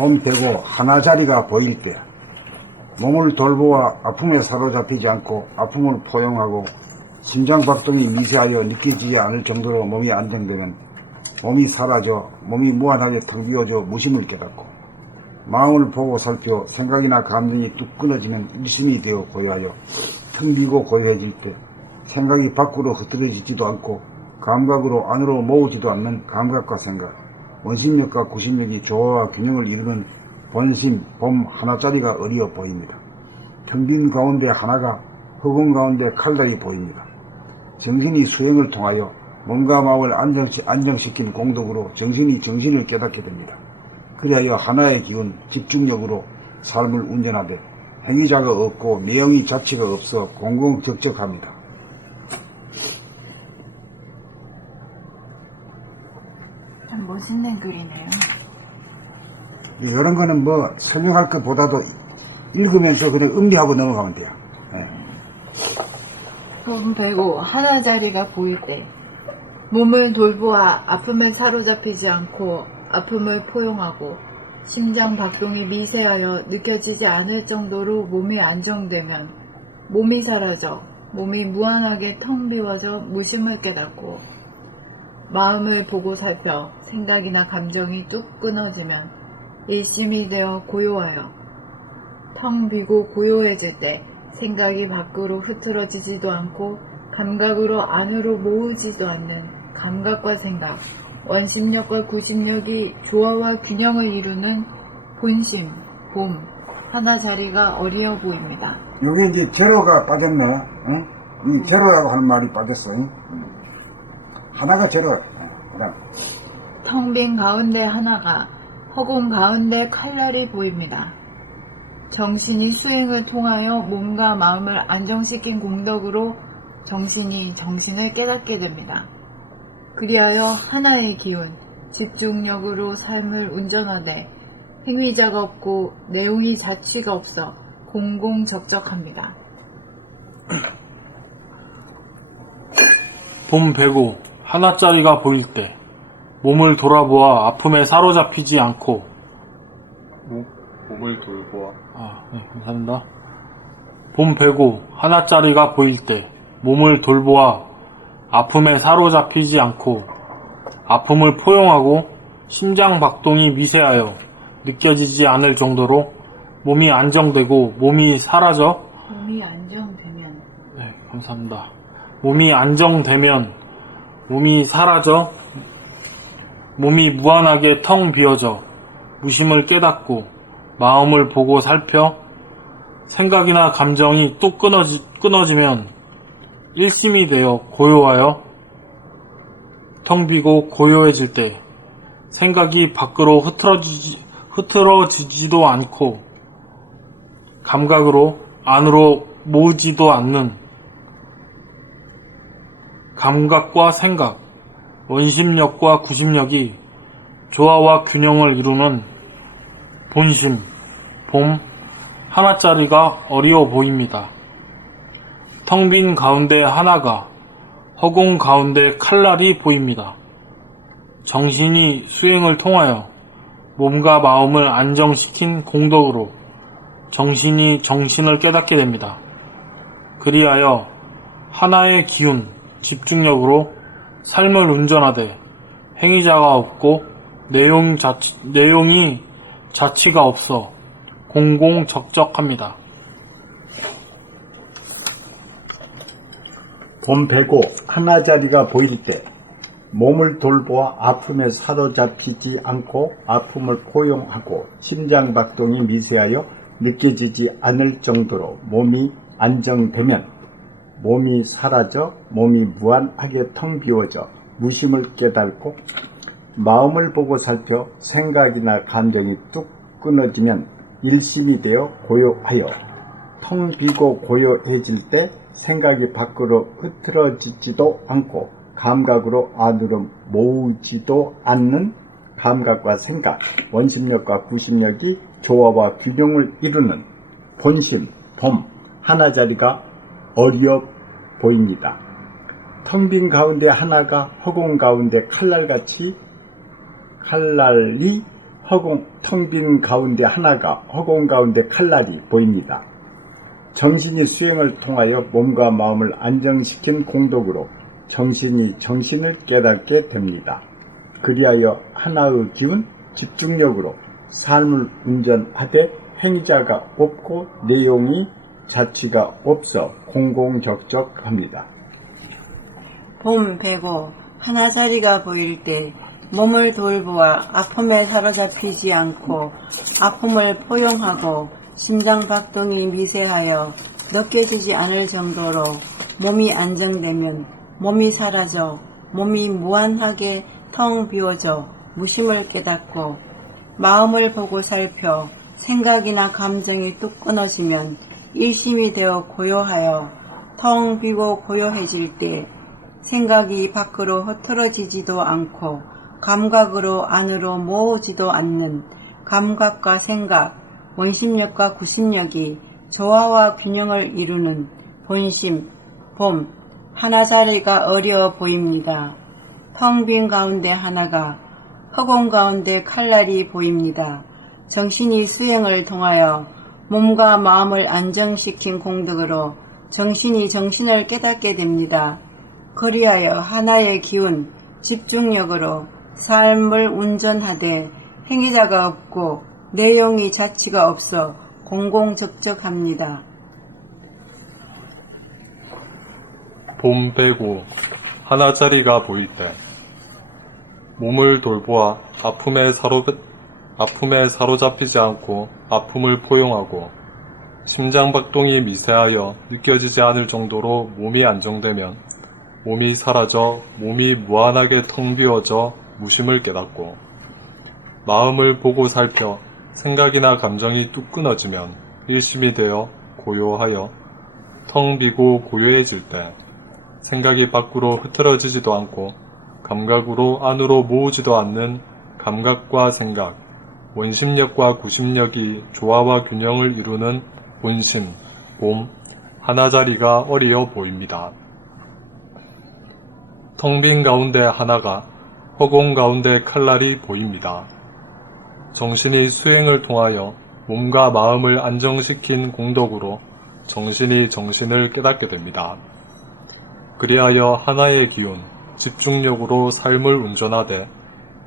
봄 되고 하나자리가 보일 때 몸을 돌보아 아픔에 사로잡히지 않고 아픔을 포용하고 심장박동이 미세하여 느껴지지 않을 정도로 몸이 안정되면 몸이 사라져 몸이 무한하게 텅 비어져 무심을 깨닫고 마음을 보고 살펴 생각이나 감정이 뚝 끊어지는 일심이 되어 고요하여 텅 비고 고요해질 때 생각이 밖으로 흐트러지지도 않고 감각으로 안으로 모으지도 않는 감각과 생각, 원심력과 구심력이 조화와 균형을 이루는 본심, 봄 하나짜리가 어리어 보입니다. 텅 빈 가운데 하나가 허공 가운데 칼날이 보입니다. 정신이 수행을 통하여 몸과 마음을 안정시킨 공덕으로 정신이 정신을 깨닫게 됩니다. 그리하여 하나의 기운, 집중력으로 삶을 운전하되 행위자가 없고 내용이 자체가 없어 공공적적합니다. 참 멋있는 글이네요. 이런 거는 뭐 설명할 것보다도 읽으면서 그냥 음미하고 넘어가면 돼요. 네. 봄 베고 하나자리가 보일 때 몸을 돌보아 아픔에 사로잡히지 않고 아픔을 포용하고 심장 박동이 미세하여 느껴지지 않을 정도로 몸이 안정되면 몸이 사라져 몸이 무한하게 텅 비워져 무심을 깨닫고 마음을 보고 살펴 생각이나 감정이 뚝 끊어지면 일심이 되어 고요하여 텅 비고 고요해질 때 생각이 밖으로 흐트러지지도 않고 감각으로 안으로 모으지도 않는 감각과 생각, 원심력과 구심력이 조화와 균형을 이루는 본심, 봄, 하나자리가 어리어 보입니다. 여기 이제 제로가 빠졌네. 응? 이 제로라고 하는 말이 빠졌어. 응? 하나가 제로. 텅 빈 가운데 하나가 허공 가운데 칼날이 보입니다. 정신이 수행을 통하여 몸과 마음을 안정시킨 공덕으로 정신이 정신을 깨닫게 됩니다. 그리하여 하나의 기운, 집중력으로 삶을 운전하되 행위자가 없고 내용이 자취가 없어 공공적적합니다. 봄 베고 하나짜리가 보일 때 몸을 돌아보아 아픔에 사로잡히지 않고 몸을 돌보아 네, 감사합니다. 봄 베고 하나짜리가 보일 때 몸을 돌보아 아픔에 사로잡히지 않고 아픔을 포용하고 심장 박동이 미세하여 느껴지지 않을 정도로 몸이 안정되고 몸이 사라져 몸이 안정되면 네, 감사합니다. 몸이 안정되면 몸이 사라져 몸이 무한하게 텅 비어져 무심을 깨닫고 마음을 보고 살펴 생각이나 감정이 뚝 끊어지면 일심이 되어 고요하여 텅 비고 고요해질 때 생각이 밖으로 흐트러지지도 않고 감각으로 안으로 모으지도 않는 감각과 생각, 원심력과 구심력이 조화와 균형을 이루는 본심, 봄, 하나짜리가 어리어 보입니다. 텅 빈 가운데 하나가, 허공 가운데 칼날이 보입니다. 정신이 수행을 통하여 몸과 마음을 안정시킨 공덕으로 정신이 정신을 깨닫게 됩니다. 그리하여 하나의 기운, 집중력으로 삶을 운전하되 행위자가 없고 내용이 자취가 없어 공공적적합니다. 봄 베고 하나자리가 보일 때 몸을 돌보아 아픔에 사로잡히지 않고 아픔을 포용하고 심장박동이 미세하여 느껴지지 않을 정도로 몸이 안정되면 몸이 사라져 몸이 무한하게 텅 비워져 무심을 깨닫고 마음을 보고 살펴 생각이나 감정이 뚝 끊어지면 일심이 되어 고요하여 텅 비고 고요해질 때 생각이 밖으로 흐트러지지도 않고 감각으로 안으로 모으지도 않는 감각과 생각, 원심력과 구심력이 조화와 균형을 이루는 본심, 봄, 하나자리가 어리어 보입니다. 텅 빈 가운데 하나가 허공 가운데 칼날이 텅 빈 가운데 하나가 허공 가운데 칼날이 보입니다. 정신이 수행을 통하여 몸과 마음을 안정시킨 공덕으로 정신이 정신을 깨닫게 됩니다. 그리하여 하나의 기운, 집중력으로 삶을 운전하되 행위자가 없고 내용이 자취가 없어 공공적적합니다. 봄 배고 하나자리가 보일 때 몸을 돌보아 아픔에 사로잡히지 않고 아픔을 포용하고 심장박동이 미세하여 느껴지지 않을 정도로 몸이 안정되면 몸이 사라져 몸이 무한하게 텅 비워져 무심을 깨닫고 마음을 보고 살펴 생각이나 감정이 뚝 끊어지면 일심이 되어 고요하여 텅 비고 고요해질 때 생각이 밖으로 흐트러지지도 않고 감각으로 안으로 모으지도 않는 감각과 생각, 원심력과 구심력이 조화와 균형을 이루는 본심, 봄, 하나자리가 어려워 보입니다. 텅 빈 가운데 하나가 허공 가운데 칼날이 보입니다. 정신이 수행을 통하여 몸과 마음을 안정시킨 공덕으로 정신이 정신을 깨닫게 됩니다. 그리하여 하나의 기운, 집중력으로 삶을 운전하되 행위자가 없고 내용이 자취가 없어 공공적적합니다. 봄 빼고 하나짜리가 보일 때 몸을 돌보아 아픔에 사로잡히지 않고 아픔을 포용하고 심장박동이 미세하여 느껴지지 않을 정도로 몸이 안정되면 몸이 사라져 몸이 무한하게 텅 비워져 무심을 깨닫고 마음을 보고 살펴 생각이나 감정이 뚝 끊어지면 일심이 되어 고요하여 텅 비고 고요해질 때 생각이 밖으로 흐트러지지도 않고 감각으로 안으로 모으지도 않는 감각과 생각, 원심력과 구심력이 조화와 균형을 이루는 본심, 봄, 하나자리가 어리어 보입니다. 텅 빈 가운데 하나가 허공 가운데 칼날이 보입니다. 정신이 수행을 통하여 몸과 마음을 안정시킨 공덕으로 정신이 정신을 깨닫게 됩니다. 그리하여 하나의 기운, 집중력으로 삶을 운전하되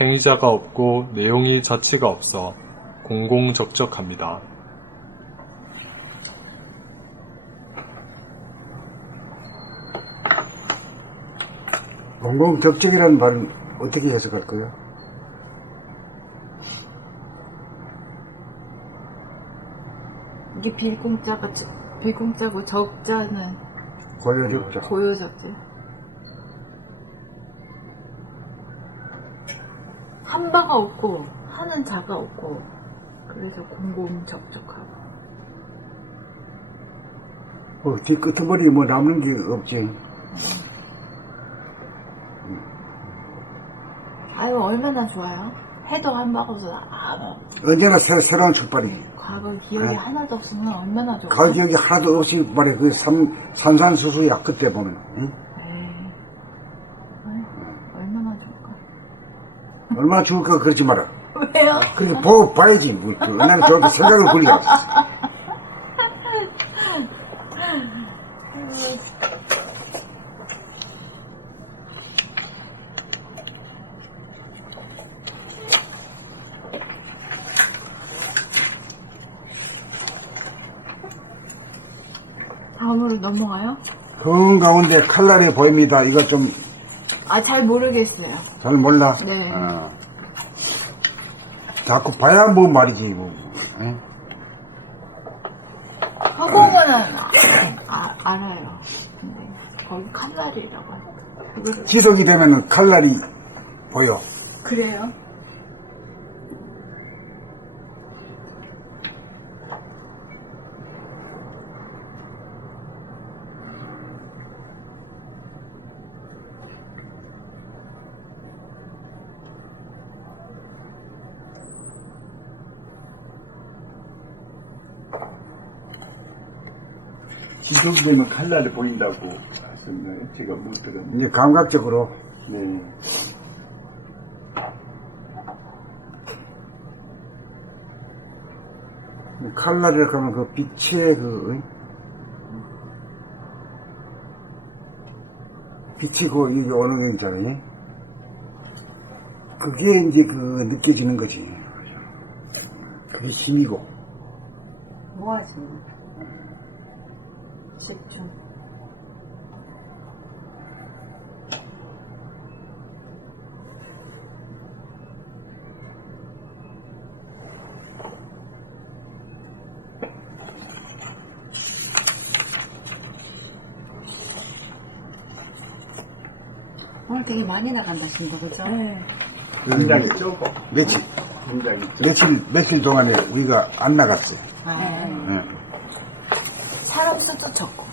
행위자가 없고 내용이 자취가 없어 공공적적합니다. 공공적적이라는 말은 어떻게 해석할까요? 이게 빌공자고 적자는 고요적적. 고요적지. 한 바가 없고 하는 자가 없고 그래서 공공적적하고. 뒤 끄트머리 뭐 남는 게 없지. 아유 얼마나 좋아요. 해도 한 바가 없어. 언제나 새로운 출발이. 과거 기억이 하나도 없으면 얼마나 좋아. 그 기억이 하나도 없이 말해 그 산산수수야 그때 보면. 응? 에이, 얼마나 좋을까. 얼마나 좋을까 그러지 마라. 왜요? 근데 보고 봐야지. 뭐, 얼마나 좋을까 생각을 굴려. 다음으로 넘어가요? 그 가운데 칼날이 보입니다. 이거 좀 잘 잘 모르겠어요. 몰라. 네. 자꾸 봐야 뭐 말이지. 뭐. 에? 허공은 알아요. 근데 거기 칼날이라고 해요. 지속이 되면 칼날이 보여. 그래요? 지속이 되면 칼날이 보인다고 하셨나요? 제가 못 들었는데. 이제 감각적으로 네. 칼날이라고 하면 그 빛의 빛이 그, 이게 어느 게 있잖아요. 그게 이제 느껴지는 거지. 그게 힘이고. 모아지는 집중. 오늘 되게 많이 나간다신다, 그죠? 네. 굉장히 좁아. 며칠, 굉장히 좁아. 며칠 동안에 우리가 안 나갔어요. 아, 네. 예. 사람 수도 적고.